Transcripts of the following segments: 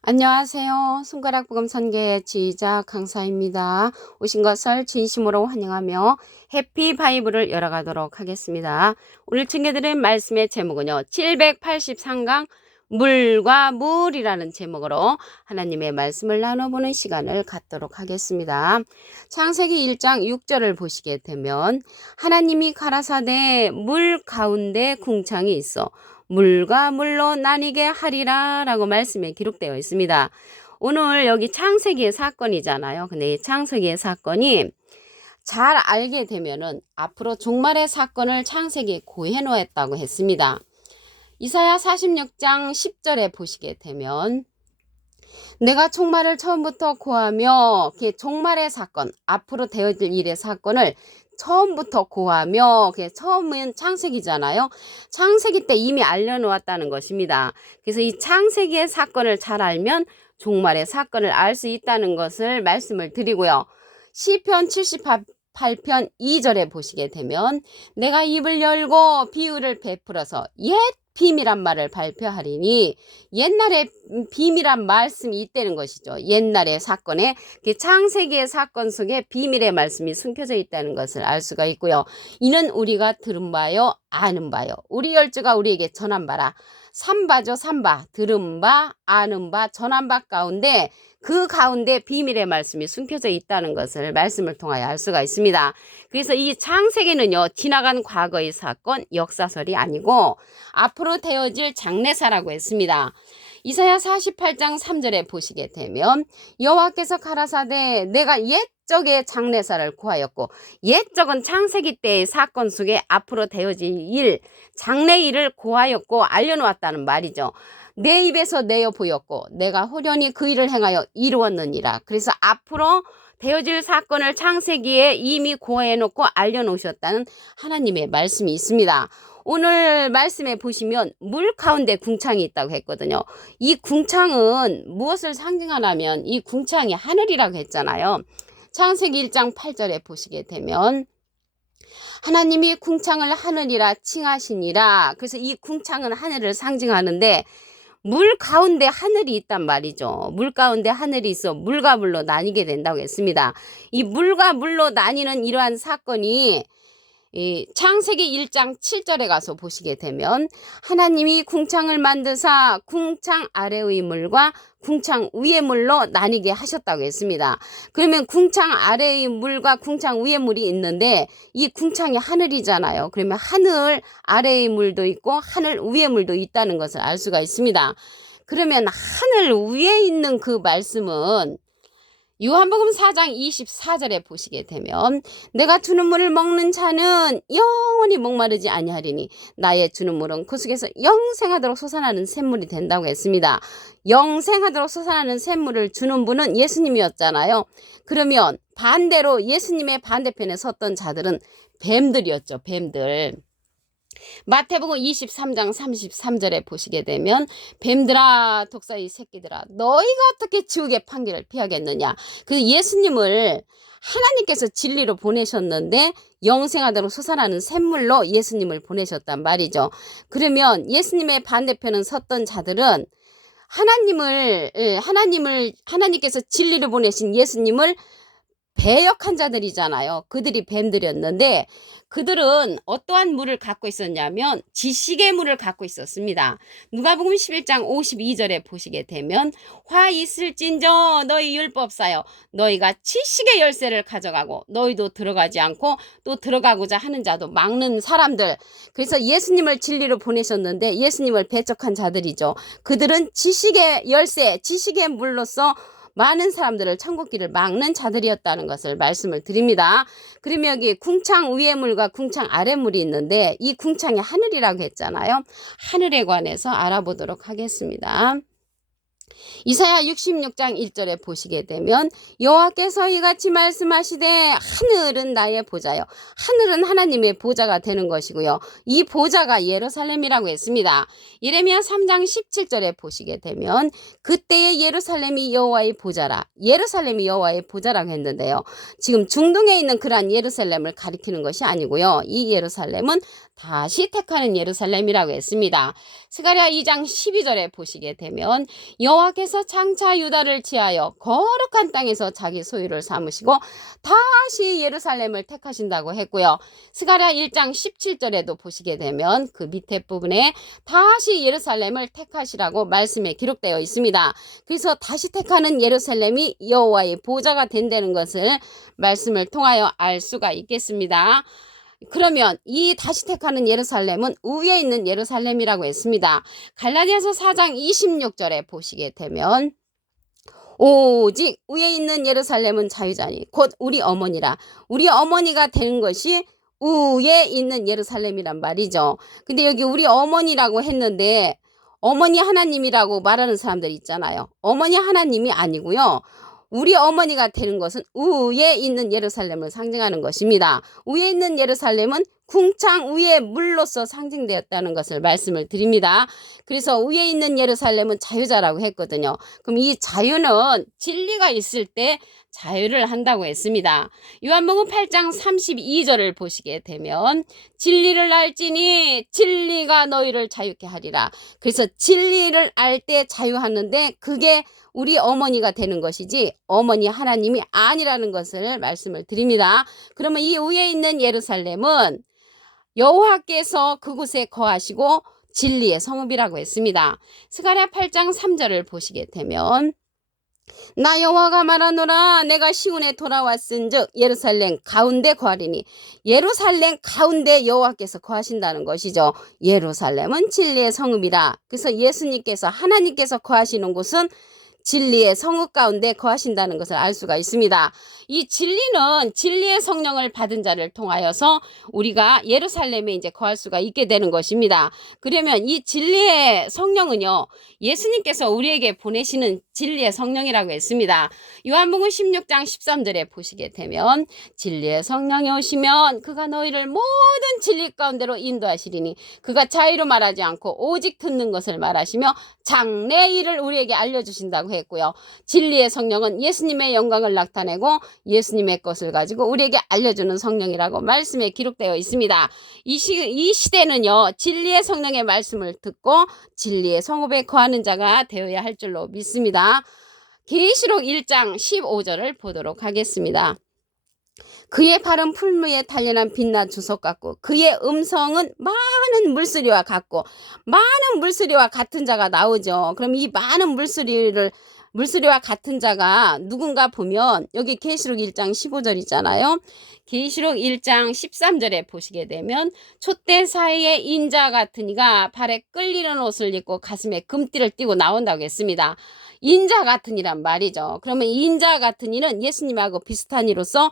안녕하세요. 손가락 복음 선교의 지휘자 강사입니다. 오신 것을 진심으로 환영하며 해피 바이블을 열어가도록 하겠습니다. 오늘 챙겨드린 말씀의 제목은요. 783강 물과 물이라는 제목으로 하나님의 말씀을 나눠보는 시간을 갖도록 하겠습니다. 창세기 1장 6절을 보시게 되면 하나님이 가라사대 물 가운데 궁창이 있어 물과 물로 나뉘게 하리라 라고 말씀에 기록되어 있습니다. 오늘 여기 창세기의 사건이잖아요. 근데 이 창세기의 사건이 잘 알게 되면은 앞으로 종말의 사건을 창세기에 고해 놓았다고 했습니다. 이사야 46장 10절에 보시게 되면 내가 종말을 처음부터 고하며 종말의 사건, 앞으로 되어질 일의 사건을 처음부터 고하며 처음은 창세기잖아요. 창세기 때 이미 알려놓았다는 것입니다. 그래서 이 창세기의 사건을 잘 알면 종말의 사건을 알 수 있다는 것을 말씀을 드리고요. 시편 78편 2절에 보시게 되면 내가 입을 열고 비유를 베풀어서 옛 비밀한 말을 발표하리니 옛날에 비밀한 말씀이 있다는 것이죠. 옛날의 사건에 창세기의 사건 속에 비밀의 말씀이 숨겨져 있다는 것을 알 수가 있고요. 이는 우리가 들은 바요 아는 바요 우리 열주가 우리에게 전한 바라. 삼바죠. 삼바. 들은 바 아는 바 전한 바 가운데 그 가운데 비밀의 말씀이 숨겨져 있다는 것을 말씀을 통하여 알 수가 있습니다. 그래서 이 창세기는요. 지나간 과거의 사건, 역사설이 아니고 앞으로 되어질 장래사라고 했습니다. 이사야 48장 3절에 보시게 되면 여호와께서 가라사대 내가 옛적의 장래사를 고하였고 옛적은 창세기 때의 사건 속에 앞으로 되어질 일, 장래일을 고하였고 알려놓았다는 말이죠. 내 입에서 내어 보였고 내가 호련히 그 일을 행하여 이루었느니라. 그래서 앞으로 되어질 사건을 창세기에 이미 고해놓고 알려놓으셨다는 하나님의 말씀이 있습니다. 오늘 말씀에 보시면 물 가운데 궁창이 있다고 했거든요. 이 궁창은 무엇을 상징하냐면 이 궁창이 하늘이라고 했잖아요. 창세기 1장 8절에 보시게 되면 하나님이 궁창을 하늘이라 칭하시니라. 그래서 이 궁창은 하늘을 상징하는데 물 가운데 하늘이 있단 말이죠. 물 가운데 하늘이 있어 물과 물로 나뉘게 된다고 했습니다. 이 물과 물로 나뉘는 이러한 사건이 이 창세기 1장 7절에 가서 보시게 되면 하나님이 궁창을 만드사 궁창 아래의 물과 궁창 위의 물로 나뉘게 하셨다고 했습니다. 그러면 궁창 아래의 물과 궁창 위의 물이 있는데 이 궁창이 하늘이잖아요. 그러면 하늘 아래의 물도 있고 하늘 위의 물도 있다는 것을 알 수가 있습니다. 그러면 하늘 위에 있는 그 말씀은 요한복음 4장 24절에 보시게 되면 내가 주는 물을 먹는 자는 영원히 목마르지 아니하리니 나의 주는 물은 그 속에서 영생하도록 솟아나는 샘물이 된다고 했습니다. 영생하도록 솟아나는 샘물을 주는 분은 예수님이었잖아요. 그러면 반대로 예수님의 반대편에 섰던 자들은 뱀들이었죠. 뱀들. 마태복음 23장 33절에 보시게 되면 뱀들아 독사의 새끼들아 너희가 어떻게 지옥의 판결을 피하겠느냐. 그 예수님을 하나님께서 진리로 보내셨는데 영생하도록 솟아나는 샘물로 예수님을 보내셨단 말이죠. 그러면 예수님의 반대편은 섰던 자들은 하나님께서 진리를 보내신 예수님을 배역한 자들이잖아요. 그들이 뱀들이었는데 그들은 어떠한 물을 갖고 있었냐면 지식의 물을 갖고 있었습니다. 누가복음 11장 52절에 보시게 되면 화 있을진저 너희 율법사여 너희가 지식의 열쇠를 가져가고 너희도 들어가지 않고 또 들어가고자 하는 자도 막는 사람들. 그래서 예수님을 진리로 보내셨는데 예수님을 배척한 자들이죠. 그들은 지식의 열쇠, 지식의 물로서 많은 사람들을 천국길을 막는 자들이었다는 것을 말씀을 드립니다. 그러면 여기 궁창 위의 물과 궁창 아래 물이 있는데 이 궁창이 하늘이라고 했잖아요. 하늘에 관해서 알아보도록 하겠습니다. 이사야 66장 1절에 보시게 되면 여호와께서 이같이 말씀하시되 하늘은 나의 보좌요. 하늘은 하나님의 보좌가 되는 것이고요. 이 보좌가 예루살렘이라고 했습니다. 예레미야 3장 17절에 보시게 되면 그때의 예루살렘이 여호와의 보좌라. 예루살렘이 여호와의 보좌라고 했는데요. 지금 중동에 있는 그러한 예루살렘을 가리키는 것이 아니고요. 이 예루살렘은 다시 택하는 예루살렘이라고 했습니다. 스가랴 2장 12절에 보시게 되면 여호와 여호와께서 장차 유다를 지하여 거룩한 땅에서 자기 소유를 삼으시고 다시 예루살렘을 택하신다고 했고요. 스가랴 1장 17절에도 보시게 되면 그 밑에 부분에 다시 예루살렘을 택하시라고 말씀에 기록되어 있습니다. 그래서 다시 택하는 예루살렘이 여호와의 보좌가 된다는 것을 말씀을 통하여 알 수가 있겠습니다. 그러면 이 다시 택하는 예루살렘은 위에 있는 예루살렘이라고 했습니다. 갈라디아서 4장 26절에 보시게 되면 오직 위에 있는 예루살렘은 자유자니 곧 우리 어머니라. 우리 어머니가 되는 것이 위에 있는 예루살렘이란 말이죠. 근데 여기 우리 어머니라고 했는데 어머니 하나님이라고 말하는 사람들 있잖아요. 어머니 하나님이 아니고요. 우리 어머니가 되는 것은 위에 있는 예루살렘을 상징하는 것입니다. 위에 있는 예루살렘은 궁창 위에 물로서 상징되었다는 것을 말씀을 드립니다. 그래서 위에 있는 예루살렘은 자유자라고 했거든요. 그럼 이 자유는 진리가 있을 때 자유를 한다고 했습니다. 요한복음 8장 32절을 보시게 되면 진리를 알지니 진리가 너희를 자유케 하리라. 그래서 진리를 알 때 자유하는데 그게 우리 어머니가 되는 것이지 어머니 하나님이 아니라는 것을 말씀을 드립니다. 그러면 이 위에 있는 예루살렘은 여호와께서 그곳에 거하시고 진리의 성읍이라고 했습니다. 스가랴 8장 3절을 보시게 되면 나 여호와가 말하노라 내가 시온에 돌아왔은즉 예루살렘 가운데 거하리니 예루살렘 가운데 여호와께서 거하신다는 것이죠. 예루살렘은 진리의 성읍이라. 그래서 예수님께서 하나님께서 거하시는 곳은 진리의 성읍 가운데 거하신다는 것을 알 수가 있습니다. 이 진리는 진리의 성령을 받은 자를 통하여서 우리가 예루살렘에 이제 거할 수가 있게 되는 것입니다. 그러면 이 진리의 성령은요, 예수님께서 우리에게 보내시는 진리의 성령이라고 했습니다. 요한복음 16장 13절에 보시게 되면 진리의 성령이 오시면 그가 너희를 모든 진리 가운데로 인도하시리니 그가 자유로 말하지 않고 오직 듣는 것을 말하시며 장래 일을 우리에게 알려주신다고 했고요. 진리의 성령은 예수님의 영광을 나타내고 예수님의 것을 가지고 우리에게 알려주는 성령이라고 말씀에 기록되어 있습니다. 이 시대는요, 진리의 성령의 말씀을 듣고 진리의 성읍에 거하는 자가 되어야 할 줄로 믿습니다. 계시록 1장 15절을 보도록 하겠습니다. 그의 발은 풀무에 단련한 빛난 주석 같고 그의 음성은 많은 물소리와 같고 많은 물소리와 같은 자가 나오죠. 그럼 이 많은 물소리와 같은 자가 누군가 보면 여기 계시록 1장 15절이잖아요. 계시록 1장 13절에 보시게 되면 촛대 사이에 인자 같은 이가 발에 끌리는 옷을 입고 가슴에 금띠를 띠고 나온다고 했습니다. 인자 같은 이란 말이죠. 그러면 인자 같은 이는 예수님하고 비슷한 이로서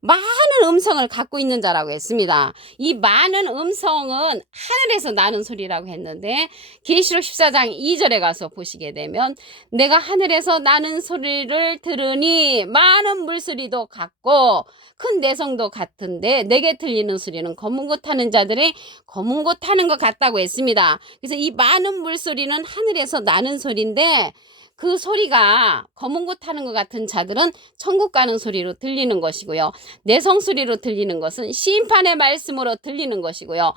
많은 음성을 갖고 있는 자라고 했습니다. 이 많은 음성은 하늘에서 나는 소리라고 했는데 계시록 14장 2절에 가서 보시게 되면 내가 하늘에서 나는 소리를 들으니 많은 물소리도 같고 큰 내성도 같은데 내게 들리는 소리는 검은 곳 타는 자들이 검은 곳 타는 것 같다고 했습니다. 그래서 이 많은 물소리는 하늘에서 나는 소리인데 그 소리가 검은 곳 타는 것 같은 자들은 천국 가는 소리로 들리는 것이고요. 내성 소리로 들리는 것은 심판의 말씀으로 들리는 것이고요.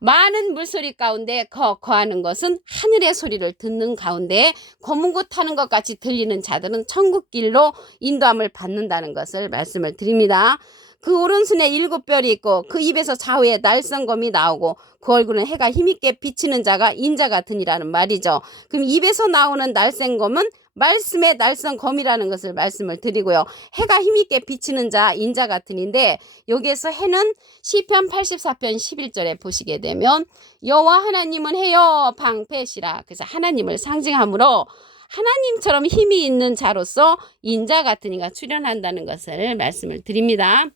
많은 물소리 가운데 거하는 것은 하늘의 소리를 듣는 가운데 검은 곳 타는 것 같이 들리는 자들은 천국 길로 인도함을 받는다는 것을 말씀을 드립니다. 그 오른손에 7별이 있고 그 입에서 좌우에 날성검이 나오고 그 얼굴은 해가 힘있게 비치는 자가 인자 같으니라는 말이죠. 그럼 입에서 나오는 날성검은 말씀의 날성검이라는 것을 말씀을 드리고요. 해가 힘있게 비치는 자 인자 같으니인데 여기에서 해는 시편 84편 11절에 보시게 되면 여호와 하나님은 해여 방패시라. 그래서 하나님을 상징함으로 하나님처럼 힘이 있는 자로서 인자 같은 이가 출현한다는 것을 말씀을 드립니다.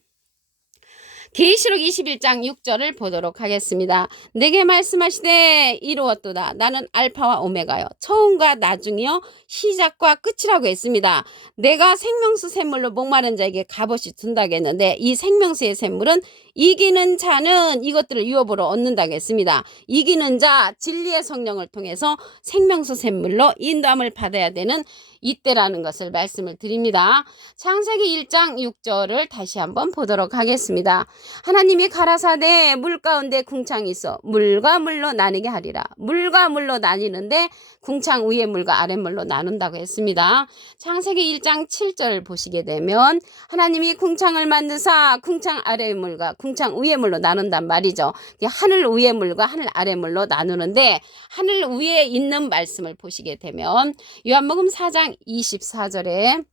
계시록 21장 6절을 보도록 하겠습니다. 내게 말씀하시되 이루었도다. 나는 알파와 오메가요 처음과 나중이요 시작과 끝이라고 했습니다. 내가 생명수 샘물로 목마른 자에게 값없이 준다고 했는데 이 생명수의 샘물은 이기는 자는 이것들을 유업으로 얻는다고 했습니다. 이기는 자 진리의 성령을 통해서 생명수 샘물로 인도함을 받아야 되는 이때라는 것을 말씀을 드립니다. 창세기 1장 6절을 다시 한번 보도록 하겠습니다. 하나님이 가라사대 물 가운데 궁창이 있어 물과 물로 나뉘게 하리라. 물과 물로 나뉘는데 궁창 위의 물과 아랫물로 나눈다고 했습니다. 창세기 1장 7절 보시게 되면 하나님이 궁창을 만드사 궁창 아래의 물과 궁창 위의 물로 나눈단 말이죠. 하늘 위의 물과 하늘 아래 물로 나누는데 하늘 위에 있는 말씀을 보시게 되면 요한복음 4장 24절에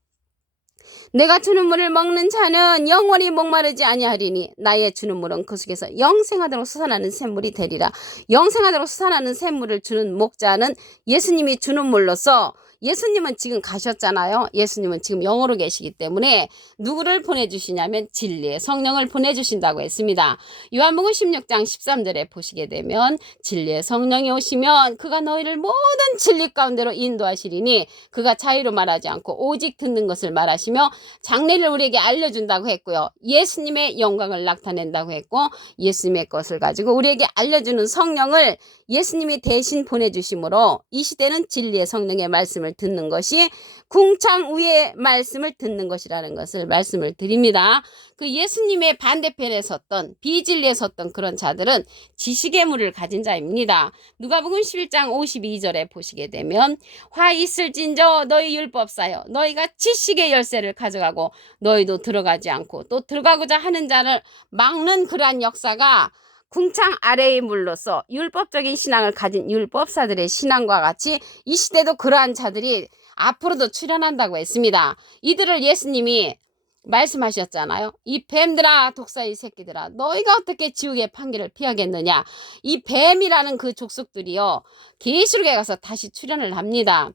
내가 주는 물을 먹는 자는 영원히 목마르지 아니하리니 나의 주는 물은 그 속에서 영생하도록 솟아나는 샘물이 되리라. 영생하도록 솟아나는 샘물을 주는 목자는 예수님이 주는 물로서 예수님은 지금 가셨잖아요. 예수님은 지금 영으로 계시기 때문에 누구를 보내주시냐면 진리의 성령을 보내주신다고 했습니다. 요한복음 16장 13절에 보시게 되면 진리의 성령이 오시면 그가 너희를 모든 진리 가운데로 인도하시리니 그가 자유로 말하지 않고 오직 듣는 것을 말하시며 장래를 우리에게 알려준다고 했고요. 예수님의 영광을 나타낸다고 했고 예수님의 것을 가지고 우리에게 알려주는 성령을 예수님이 대신 보내주심으로 이 시대는 진리의 성령의 말씀을 듣는 것이 궁창 위의 말씀을 듣는 것이라는 것을 말씀을 드립니다. 그 예수님의 반대편에 섰던 비진리에 섰던 그런 자들은 지식의 물을 가진 자입니다. 누가복음 11장 52절에 보시게 되면 화 있을진저 너희 율법사여 너희가 지식의 열쇠를 가져가고 너희도 들어가지 않고 또 들어가고자 하는 자를 막는 그러한 역사가 궁창 아래의 물로서 율법적인 신앙을 가진 율법사들의 신앙과 같이 이 시대도 그러한 자들이 앞으로도 출현한다고 했습니다. 이들을 예수님이 말씀하셨잖아요. 이 뱀들아 독사의 새끼들아 너희가 어떻게 지옥의 판결을 피하겠느냐. 이 뱀이라는 그 족속들이요 계시록에 가서 다시 출현을 합니다.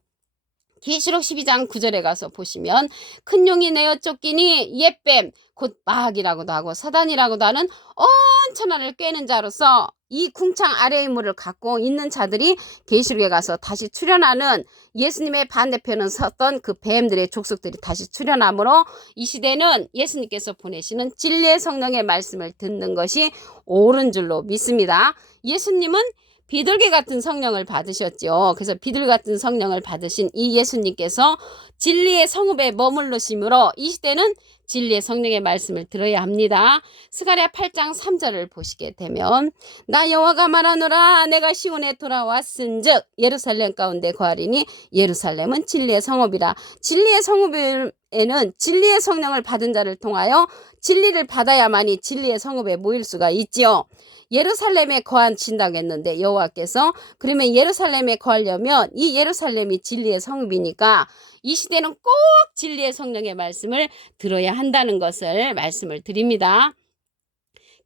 계시록 12장 9절에 가서 보시면 큰 용이 내어 쫓기니 옛뱀 곧 마귀라고도 하고 사단이라고도 하는 온 천하를 꿰는 자로서 이 궁창 아래의 물을 갖고 있는 자들이 계시록에 가서 다시 출현하는 예수님의 반대편은 섰던 그 뱀들의 족속들이 다시 출현하므로 이 시대는 예수님께서 보내시는 진리의 성령의 말씀을 듣는 것이 옳은 줄로 믿습니다. 예수님은 비둘기 같은 성령을 받으셨죠. 그래서 비둘기 같은 성령을 받으신 이 예수님께서 진리의 성읍에 머물러심으로 이 시대는 진리의 성령의 말씀을 들어야 합니다. 스가랴 8장 3절을 보시게 되면 나 여호와가 말하노라 내가 시온에 돌아왔은즉 예루살렘 가운데 거하리니 예루살렘은 진리의 성읍이라. 진리의 성읍에는 진리의 성령을 받은 자를 통하여 진리를 받아야만이 진리의 성읍에 모일 수가 있지요. 예루살렘에 거하신다고 했는데 여호와께서 그러면 예루살렘에 거하려면 이 예루살렘이 진리의 성읍이니까 이 시대는 꼭 진리의 성령의 말씀을 들어야 한다는 것을 말씀을 드립니다.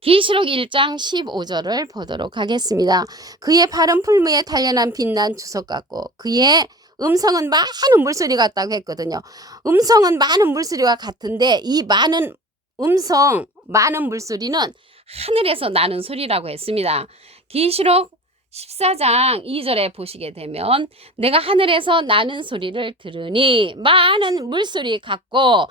계시록 1장 15절을 보도록 하겠습니다. 그의 발은 풀무에 단련한 빛난 주석 같고 그의 음성은 많은 물소리 같다고 했거든요. 음성은 많은 물소리와 같은데 이 많은 음성, 많은 물소리는 하늘에서 나는 소리라고 했습니다. 계시록 14장 2절에 보시게 되면 내가 하늘에서 나는 소리를 들으니 많은 물소리 같고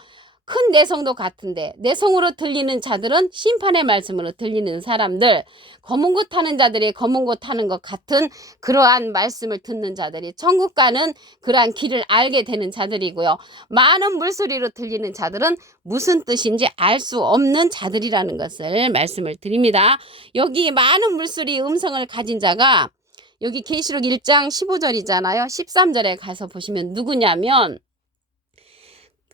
큰 내성도 같은데 내성으로 들리는 자들은 심판의 말씀으로 들리는 사람들 검은 고 타는 자들이 검은 고 타는 것 같은 그러한 말씀을 듣는 자들이 천국 가는 그러한 길을 알게 되는 자들이고요. 많은 물소리로 들리는 자들은 무슨 뜻인지 알 수 없는 자들이라는 것을 말씀을 드립니다. 여기 많은 물소리 음성을 가진 자가 여기 계시록 1장 15절이잖아요. 13절에 가서 보시면 누구냐면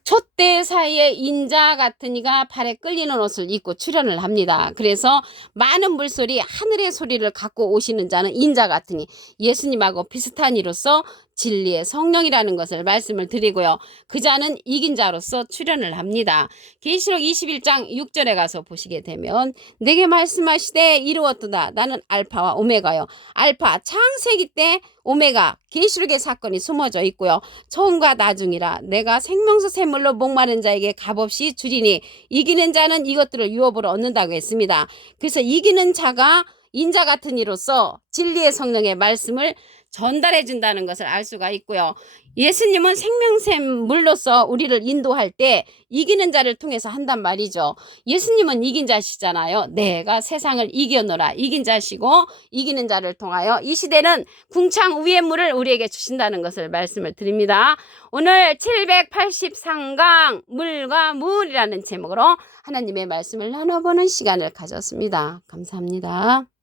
촛대 사이에 인자 같은 이가 발에 끌리는 옷을 입고 출현을 합니다. 그래서 많은 물소리 하늘의 소리를 갖고 오시는 자는 인자 같은 이 예수님하고 비슷한 이로서 진리의 성령이라는 것을 말씀을 드리고요. 그 자는 이긴 자로서 출현을 합니다. 계시록 21장 6절에 가서 보시게 되면 내게 말씀하시되 이루었도다. 나는 알파와 오메가요. 알파 창세기 때 오메가 계시록의 사건이 숨어져 있고요. 처음과 나중이라 내가 생명수 샘물로 목마른 자에게 값없이 주리니 이기는 자는 이것들을 유업으로 얻는다고 했습니다. 그래서 이기는 자가 인자 같은 이로서 진리의 성령의 말씀을 전달해 준다는 것을 알 수가 있고요. 예수님은 생명샘 물로서 우리를 인도할 때 이기는 자를 통해서 한단 말이죠. 예수님은 이긴 자시잖아요. 내가 세상을 이겨노라. 이긴 자시고 이기는 자를 통하여 이 시대는 궁창 위의 물을 우리에게 주신다는 것을 말씀을 드립니다. 오늘 783강 물과 물이라는 제목으로 하나님의 말씀을 나눠보는 시간을 가졌습니다. 감사합니다.